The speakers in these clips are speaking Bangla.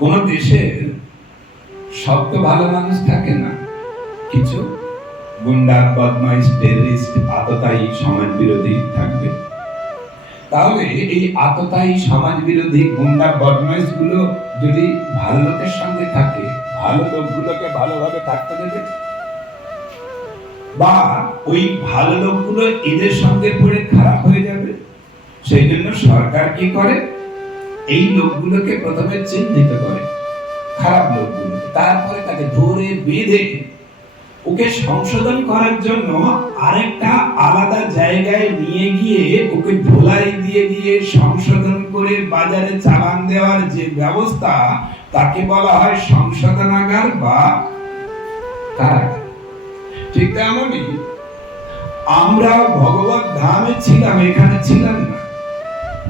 কোন দেশের সব তো ভালো মানুষ থাকে না, কিছু গুন্ডা, বদমাইশ, টেররিস্ট, আততায়ী, সমাজ বিরোধী থাকবে। তাহলে এই আততায়ী, সমাজ বিরোধী, গুন্ডা, বদমাইশ গুলো যদি ভালো লোকের সঙ্গে থাকে, ভালো লোকগুলোকে ভালোভাবে থাকতে দেবে? বা ওই ভালো লোকগুলো এদের সঙ্গে পড়ে খারাপ হয়ে যাবে? সেই জন্য সরকার কি করে, এই লোকগুলোকে প্রথমে চিহ্নিত করে, খারাপ লোকগুলো, তারপরে তাকে ধরে বেঁধে ওকে সংশোধন করার জন্য আরেকটা আলাদা জায়গায় নিয়ে গিয়ে ওকে ধোলাই দিয়ে দিয়ে সংশোধন করে বাজারে চালান দেওয়ার যে ব্যবস্থা, তাকে বলা হয় সংশোধনাগার বা কারাগার। ঠিক তেমনই আমরা ভগবত ধামে ছিলাম, এখানে ছিলাম না।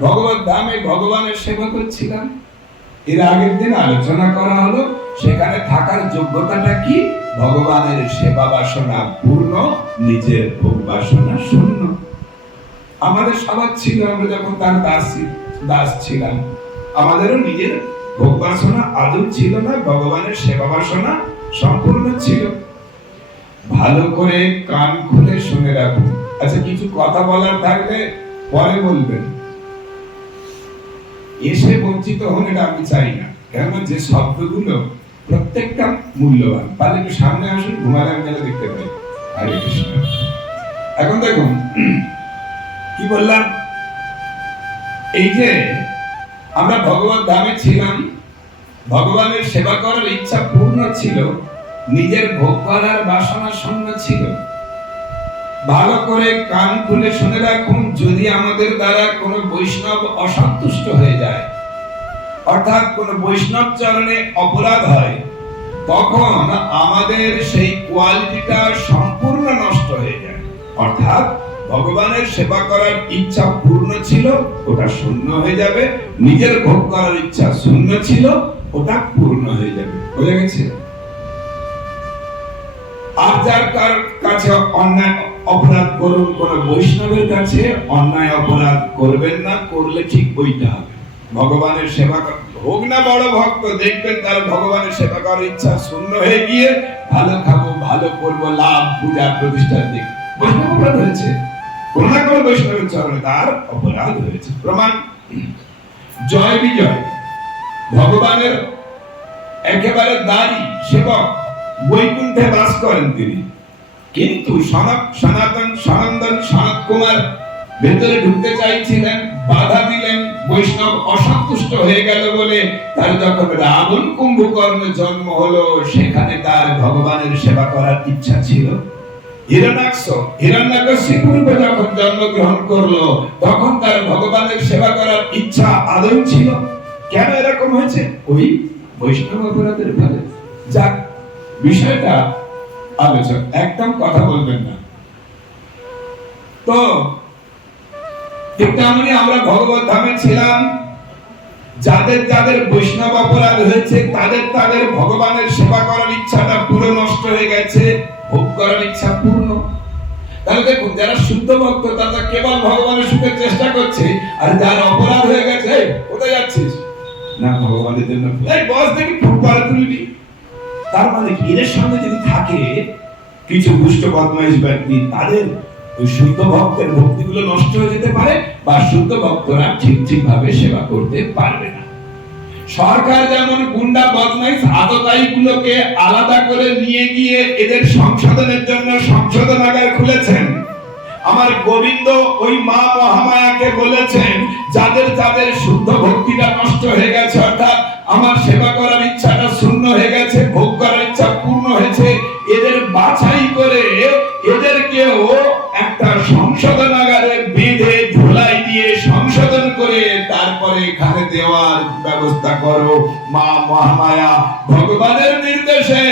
ভগবত ধামে ভগবানের সেবা করছিলাম। এর আগের দিন আলোচনা করা হলো সেখানে থাকার যোগ্যতাটা কি? ভগবানের সেবা বাসনা পূর্ণ, নিজের ভোগ বাসনা শূন্য। আমাদের সবার ছিল, আমরা যখন তার দাস ছিলাম, আমাদেরও নিজের ভোগ বাসনা আদৌ ছিল না, ভগবানের সেবা বাসনা সম্পূর্ণ ছিল। ভালো করে কান খুলে শুনে রাখুন। আচ্ছা, কিছু কথা বলার থাকলে পরে বলবেন, এসে বঞ্চিত হন এটা আমি চাই না। কেন, যে শব্দগুলো প্রত্যেকটা মূল্যবান। তাহলে একটু সামনে আসুন, ঘুমালে আমি যেন দেখতে পাই। হরে কৃষ্ণ। এখন দেখুন কি বললাম, এই যে আমরা ভগবত ধামে ছিলাম, ভগবানের সেবা করার ইচ্ছা পূর্ণ ছিল, নিজের ভোগ করার বাসনা শূন্য ছিল। ভালো করে কান খুলে শুনে রাখুন, যদি আমাদের দ্বারা কোনো বৈষ্ণব অসন্তুষ্ট হয়ে যায়, অর্থাৎ কোন বৈষ্ণব চরণে অপরাধ হয়, তখন আমাদের সেই কোয়ালিটিটা সম্পূর্ণ নষ্ট হয়ে যায়। অর্থাৎ ভগবানের সেবা করার ইচ্ছা পূর্ণ ছিল, ওটা শূন্য হয়ে যাবে। নিজের ভোগ করার ইচ্ছা শূন্য ছিল, ওটা পূর্ণ হয়ে যাবে। বুঝে গেছে? আর যার কাছে অন্যায় অপরাধ করুন, কোন বৈষ্ণবের কাছে অন্যায় অপরাধ করবেন না, করলে ঠিক ওইটা হবে। ভগবানের সেবা হোক না বড় ভক্ত, দেখবেন তার ভগবানের সেবা করার ইচ্ছা শূন্য হয়ে গিয়ে ভালো খাবো, ভালো করবো, লাভ, পূজা, প্রতিষ্ঠার দিক। বৈষ্ণব অপরাধ হয়েছে, কোন না কোন বৈষ্ণবের চরণে তার অপরাধ হয়েছে। প্রমাণ জয় বিজয়, ভগবানের একেবারে দাঁড়ি সেবক, বৈকুণ্ঠে বাস করেন তিনি, কিন্তু সনাতন সনত কুমার ভেতরে ঢুকতে চাইছিলেন, বাধা দিলেন। বৈষ্ণব অসন্তুষ্ট হয়ে গেল বলে তার যখন রাবণ কুম্ভকর্ণের জন্ম হলো, সেখানে তার ভগবানের সেবা করার ইচ্ছা ছিল। হিরণ্যাকশিপুরূপে যখন জন্মগ্রহণ করলো, তখন তার ভগবানের সেবা করার ইচ্ছা আদৌ ছিল। কেন এরকম হয়েছে? ওই বৈষ্ণব অপরাধের ফলে। যাক, বিষয়টা আলোচনা, একদম কথা বলবেন না। তো ঠিক তেমনি আমরা ভগবত ধামে ছিলাম, যাদের যাদের বৈষ্ণব অপরাধ হয়েছে, তাদের ভগবানের সেবা করার ইচ্ছাটা পুরো নষ্ট হয়ে গেছে, ভোগ করার ইচ্ছা পূর্ণ। তাহলে দেখুন, যারা শুদ্ধ ভক্ত তারা কেবল ভগবানের সুখের চেষ্টা করছে, আর যার অপরাধ হয়ে গেছে, কোথায় যাচ্ছিস? না, ভগবানের জন্য বস দেখি ফুটবল তুলবি। তার মানে এদের সঙ্গে যদি থাকে কিছু দুষ্ট বদমাইশ ব্যক্তি, তাদের ওই শুদ্ধ ভক্তের ভক্তিগুলো নষ্ট হয়ে যেতে পারে, বা শুদ্ধ ভক্তরা ঠিক ভাবে সেবা করতে পারবে না। সরকার যেমন গুন্ডা, বদমাইশ, আততায়ী গুলোকে আলাদা করে নিয়ে গিয়ে এদের সংশোধনের জন্য সংশোধনাগার খুলেছেন, আমার গোবিন্দ ওই মা মহামায়াকে বলেছেন, যাদের শুদ্ধ ভক্তিটা নষ্ট হয়ে গেছে, অর্থাৎ আমার সেবা করার ইচ্ছাটা শূন্য হয়ে গেছে, ভোগ করার ইচ্ছা পূর্ণ হয়েছে, এদের বাছাই করে এদেরকেও একটা সংশোধনাগারে বেঁধে ধুলাই দিয়ে সংশোধন করে তারপরে এখানে দেওয়ার ব্যবস্থা করো। মা মহামায়া ভগবানের নির্দেশে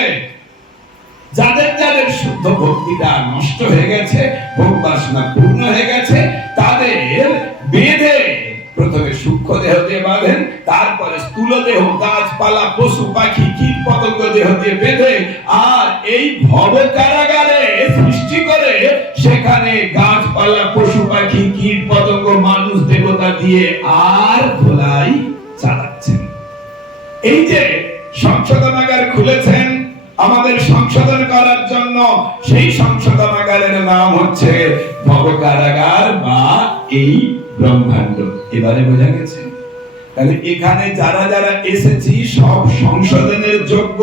যাদের শুদ্ধ ভক্তিটা নষ্ট হয়ে গেছে, ভোগ বাসনা পূর্ণ হয়ে গেছে, তাদের বেঁধে প্রথমে সূক্ষ্ম দেহ দিয়ে বাঁধেন, তারপরে স্থূল দেহ, গাছপালা, পশু পাখি, কীট পতঙ্গ দেহ দিয়ে বেঁধে, আর এই ভব কারাগারে সৃষ্টি করে সেখানে গাছপালা, পশু পাখি, কীট পতঙ্গ, মানুষ, দেবতা দিয়ে আর ধোলাই চালাচ্ছেন। এই যে সংশোধনাগার খুলেছেন আমাদের সংশোধন করার জন্য, সেই সংশোধনাগারের নাম হচ্ছে ভবকারাগার বা এই ব্রহ্মাণ্ড। এবারে বোঝা গেছে? তাহলে এখানে যারা যারা এসেছি সব সংশোধনের যোগ্য,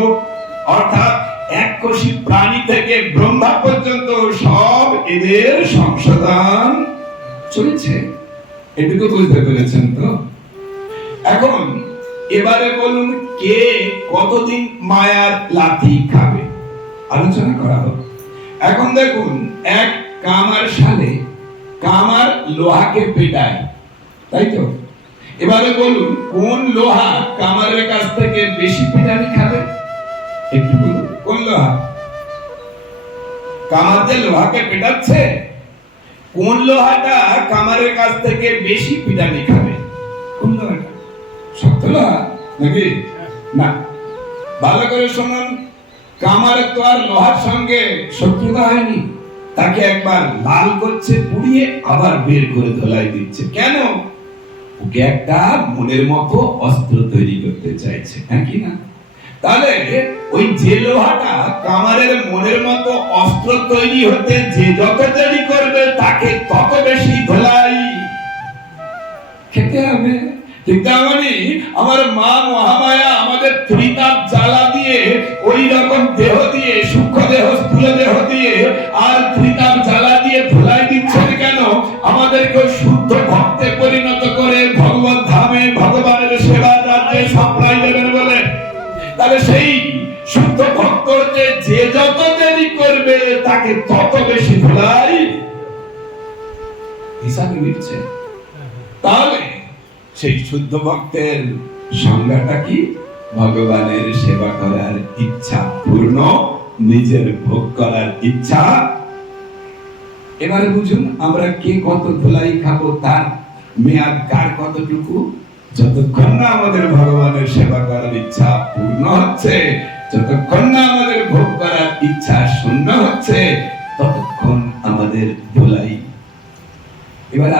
অর্থাৎ এককোষী প্রাণী থেকে ব্রহ্মা পর্যন্ত সব এদের সংশোধন চলছে। এটুকু বুঝতে পেরেছেন তো? এখন এবারে বলুন, কে কতদিন মায়ার লাথি খাবে আলোচনা করা হোক। এখন দেখুন, এক কামার সালে কামার লোহাকে পেটায়, তাই তো? এবারে বলুন, কোন লোহা কামারের কাছ থেকে বেশি পিটানি খাবে? একটু বলুন, কোন লোহা? কামার যে লোহাকে পেটাচ্ছে, কোন লোহাটা কামারের কাছ থেকে বেশি পিটানি খাবে? কোন লোহাটা? শক্ত লোহা নাকি? না, ভালো করে শুনুন। কামারের তো আর লোহার সঙ্গে শত্রুতা হয়নি, তাকে একবার লাল করছে পুড়িয়ে, আবার বের করে ধোলাই দিচ্ছে। কেন? ওকে একটা মনের মতো অস্ত্র তৈরি করতে চাইছে, হ্যাঁ কি না? তাহলে ওই যে লোহাটা কামারের মনের মতো অস্ত্র তৈরি হতে যে যত দেরি করবে, তাকে তত বেশি ধোলাই খেতে হবে। ঠিক তেমনি আমার মা মহামায়া আমাদের ত্রিতাপ জ্বালা দিয়ে, ওই রকম দেহ দিয়ে, সূক্ষ্ম দেহ, স্থূল দেহ দিয়ে আর ত্রিতাপ জ্বালা দিয়ে ধোলাই দিচ্ছেন কেন? আমাদেরকে শুদ্ধ ভক্তে পরিণত করে ভগবত ধামে ভগবানের সেবা রাজ্যে সাপ্লাই দেবেন বলে। তাহলে সেই শুদ্ধ ভক্ত যে যত দেরি করবে, তাকে তত বেশি ধোলাই হিসাবে মিলছে। তাহলে সেই শুদ্ধ ভক্তের সংজ্ঞাটা কি? ভগবানের সেবা করার ইচ্ছা পূর্ণ, নিজের ভোগ করার ইচ্ছা। এবারে বুঝুন, আমরা কে কত ধুলাই খাবো, তার মেয়াদ কার কতটুকু? যতক্ষণ না আমাদের ভগবানের সেবা করার ইচ্ছা পূর্ণ হচ্ছে, যতক্ষণ না আমাদের ভোগ করার ইচ্ছা শূন্য হচ্ছে, ততক্ষণ আমাদের ধুলাই। এবার